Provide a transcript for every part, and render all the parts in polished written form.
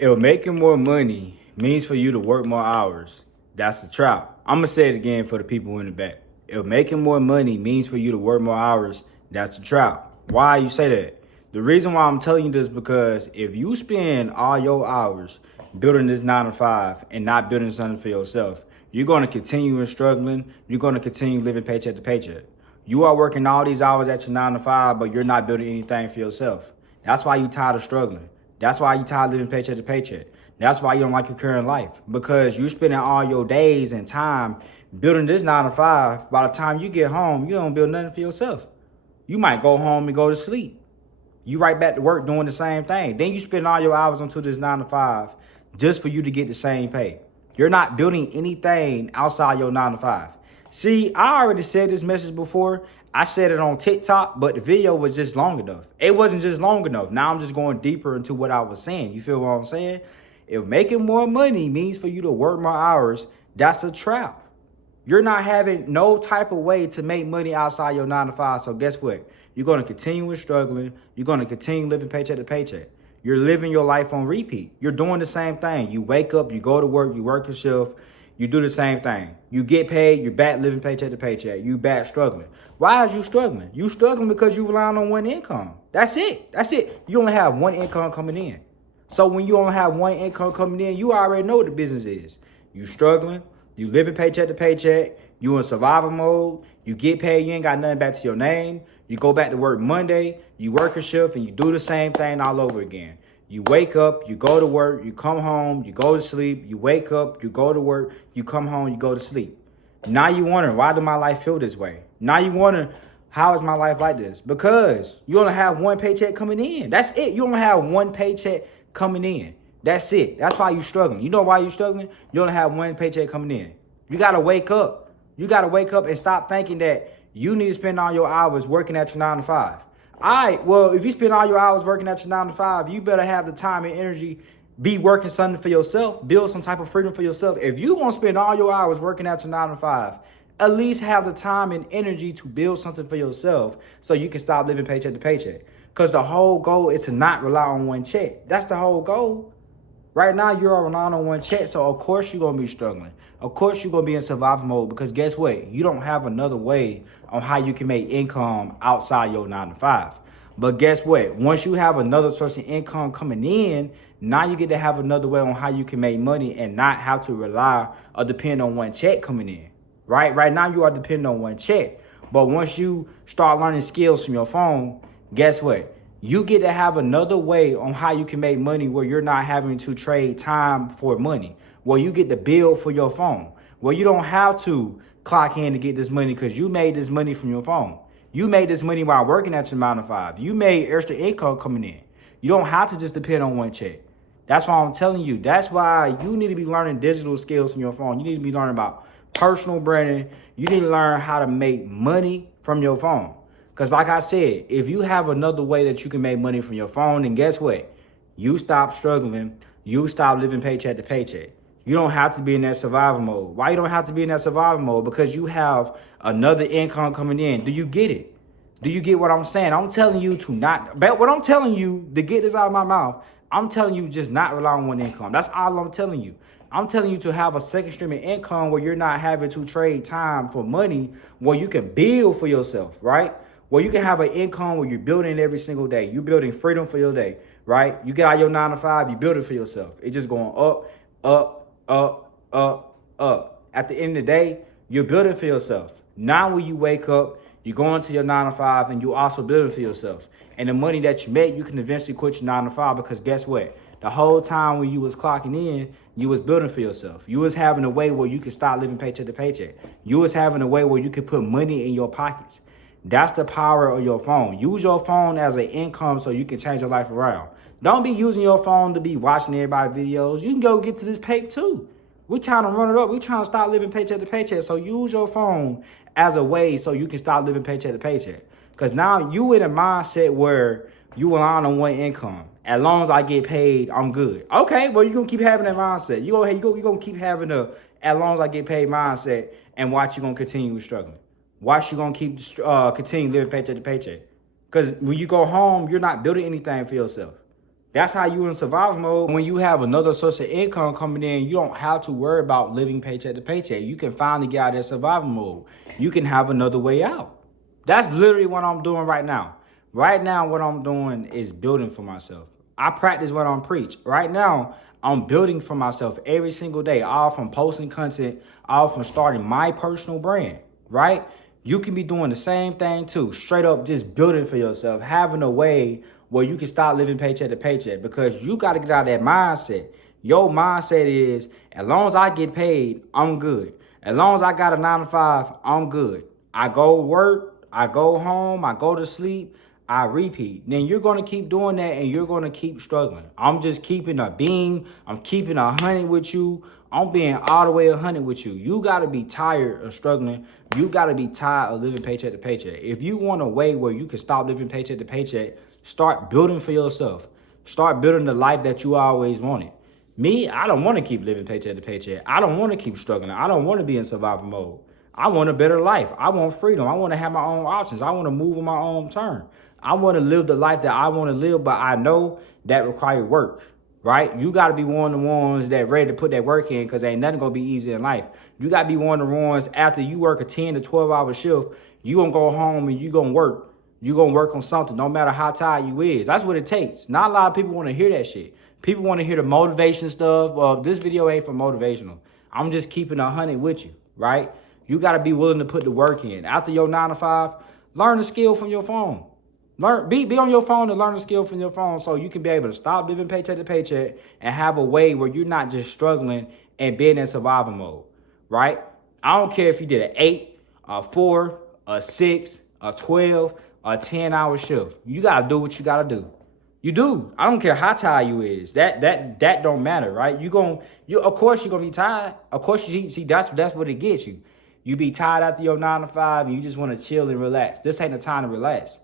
If making more money means for you to work more hours, that's the trap. I'm gonna say it again for the people in the back. If making more money means for you to work more hours, that's the trap. Why you say that? The reason why I'm telling you this because if you spend all your hours building this 9 to 5 and not building something for yourself, you're gonna continue struggling. You're gonna continue living paycheck to paycheck. You are working all these hours at your 9 to 5, but you're not building anything for yourself. That's why you tired of struggling. That's why you tired of living paycheck to paycheck. That's why you don't like your current life. Because you're spending all your days and time building this 9 to 5. By the time you get home, you don't build nothing for yourself. You might go home and go to sleep. You right back to work doing the same thing. Then you spend all your hours onto this 9 to 5 just for you to get the same pay. You're not building anything outside your 9 to 5. See, I already said this message before. I said it on TikTok, but the video was just long enough. It wasn't just long enough. Now I'm just going deeper into what I was saying. You feel what I'm saying? If making more money means for you to work more hours, that's a trap. You're not having no type of way to make money outside your 9 to 5. So guess what? You're going to continue struggling. You're going to continue living paycheck to paycheck. You're living your life on repeat. You're doing the same thing. You wake up, you go to work, you work a shift, you do the same thing. You get paid, you're back living paycheck to paycheck. You back struggling. Why is you struggling? You struggling because you relying on one income. That's it. That's it. You only have one income coming in. So when you only have one income coming in, you already know what the business is. You struggling, you living paycheck to paycheck, you in survival mode, you get paid, you ain't got nothing back to your name. You go back to work Monday, you work a shift, and you do the same thing all over again. You wake up, you go to work, you come home, you go to sleep, you wake up, you go to work, you come home, you go to sleep. Now you wondering, why do my life feel this way? Now you wondering, how is my life like this? Because you only have one paycheck coming in. That's it. You only have one paycheck coming in. That's it. That's why you struggling. You know why you struggling? You only have one paycheck coming in. You got to wake up. You got to wake up and stop thinking that you need to spend all your hours working at your 9 to 5. All right, well, if you spend all your hours working at your 9 to 5, you better have the time and energy, be working something for yourself, build some type of freedom for yourself. If you want to spend all your hours working at your 9 to 5, at least have the time and energy to build something for yourself so you can stop living paycheck to paycheck. Because the whole goal is to not rely on one check. That's the whole goal. Right now, you're relying on one check, so of course you're going to be struggling. Of course you're going to be in survival mode because guess what? You don't have another way on how you can make income outside your 9 to 5. But guess what? Once you have another source of income coming in, now you get to have another way on how you can make money and not have to rely or depend on one check coming in. Right now you are dependent on one check. But once you start learning skills from your phone, guess what? You get to have another way on how you can make money where you're not having to trade time for money. Where you get to build for your phone. Where you don't have to clock in to get this money because you made this money from your phone. You made this money while working at your 9 to 5. You made extra income coming in. You don't have to just depend on one check. That's why I'm telling you. That's why you need to be learning digital skills from your phone. You need to be learning about personal branding. You need to learn how to make money from your phone. Because like I said, if you have another way that you can make money from your phone, then guess what? You stop struggling. You stop living paycheck to paycheck. You don't have to be in that survival mode. Why you don't have to be in that survival mode? Because you have another income coming in. Do you get it? Do you get what I'm saying? I'm telling you to not, but what I'm telling you to get this out of my mouth, I'm telling you just not rely on one income. That's all I'm telling you. I'm telling you to have a second stream of income where you're not having to trade time for money, where you can build for yourself, right? Where you can have an income where you're building every single day. You're building freedom for your day, right? You get out your 9 to 5, you build it for yourself. It's just going up, up, up, up, up. At the end of the day, you're building for yourself. Now when you wake up, you go into your 9 to 5 and you also building for yourself. And the money that you make, you can eventually quit your 9 to 5 because guess what? The whole time when you was clocking in, you was building for yourself. You was having a way where you could stop living paycheck to paycheck. You was having a way where you could put money in your pockets. That's the power of your phone. Use your phone as an income so you can change your life around. Don't be using your phone to be watching everybody's videos. You can go get to this paper too. We're trying to run it up. We're trying to stop living paycheck to paycheck. So use your phone as a way so you can stop living paycheck to paycheck. Because now you in a mindset where you rely on one income. As long as I get paid, I'm good. Okay, well, you're going to keep having that mindset. You're going to keep having a as long as I get paid mindset and watch you going to continue struggling. Watch you going to keep continue living paycheck to paycheck. Because when you go home, you're not building anything for yourself. That's how you in survival mode. When you have another source of income coming in, you don't have to worry about living paycheck to paycheck. You can finally get out of that survival mode. You can have another way out. That's literally what I'm doing right now. Right now, what I'm doing is building for myself. I practice what I'm preach. Right now, I'm building for myself every single day, all from posting content, all from starting my personal brand, right? You can be doing the same thing too, straight up just building for yourself, having a way where you can stop living paycheck to paycheck, because you got to get out of that mindset. Your mindset is, as long as I get paid, I'm good. As long as I got a 9 to 5, I'm good. I go work, I go home, I go to sleep, I repeat. Then you're going to keep doing that and you're going to keep struggling. I'm just keeping a beam. I'm keeping 100 with you. I'm being all the way 100 with you. You got to be tired of struggling. You got to be tired of living paycheck to paycheck. If you want a way where you can stop living paycheck to paycheck, start building for yourself. Start building the life that you always wanted. Me, I don't want to keep living paycheck to paycheck. I don't want to keep struggling. I don't want to be in survival mode. I want a better life. I want freedom. I want to have my own options. I want to move on my own turn. I want to live the life that I want to live, but I know that requires work, right? You got to be one of the ones that ready to put that work in, because ain't nothing going to be easy in life. You got to be one of the ones, after you work a 10 to 12 hour shift, you going to go home and you going to work. You going to work on something, no matter how tired you is. That's what it takes. Not a lot of people want to hear that shit. People want to hear the motivation stuff. Well, this video ain't for motivational. I'm just keeping 100 with you, right? You got to be willing to put the work in. After your 9 to 5, learn the skill from your phone. Be on your phone and learn a skill from your phone, so you can be able to stop living paycheck to paycheck and have a way where you're not just struggling and being in survival mode, right? I don't care if you did an 8, a 4, a 6, a 12, a 10-hour shift. You got to do what you got to do. You do. I don't care how tired you is. That don't matter, right? Of course you're gonna be tired. Of course you see that's what it gets you. You be tired after your 9 to 5 and you just want to chill and relax. This ain't the time to relax.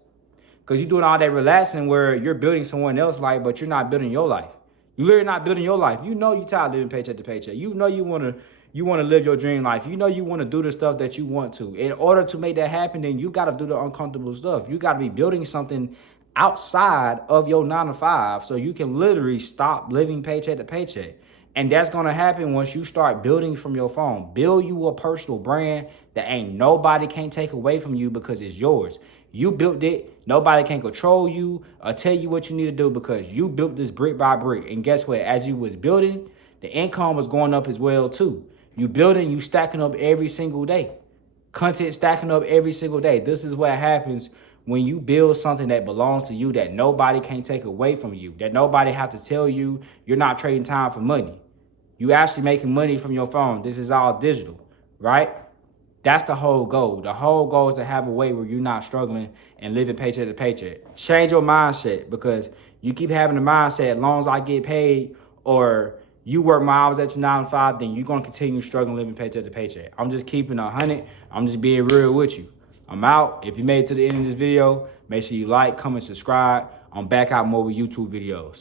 Because you're doing all that relaxing where you're building someone else's life, but you're not building your life. You're literally not building your life. You know you're tired of living paycheck to paycheck. You know you want to live your dream life. You know you want to do the stuff that you want to. In order to make that happen, then you got to do the uncomfortable stuff. You got to be building something outside of your 9 to 5 so you can literally stop living paycheck to paycheck. And that's going to happen once you start building from your phone. Build you a personal brand that ain't nobody can take away from you, because it's yours. You built it. Nobody can control you or tell you what you need to do, because you built this brick by brick. And guess what? As you was building, the income was going up as well too. You building, you stacking up every single day. Content stacking up every single day. This is what happens when you build something that belongs to you, that nobody can take away from you, that nobody have to tell you. You're not trading time for money. You actually making money from your phone. This is all digital, right? That's the whole goal. The whole goal is to have a way where you're not struggling and living paycheck to paycheck. Change your mindset, because you keep having the mindset, as long as I get paid, or you work my hours at your 9 to 5, then you're going to continue struggling living paycheck to paycheck. I'm just keeping 100. I'm just being real with you. I'm out. If you made it to the end of this video, make sure you like, comment, subscribe. I'm back out more with YouTube videos.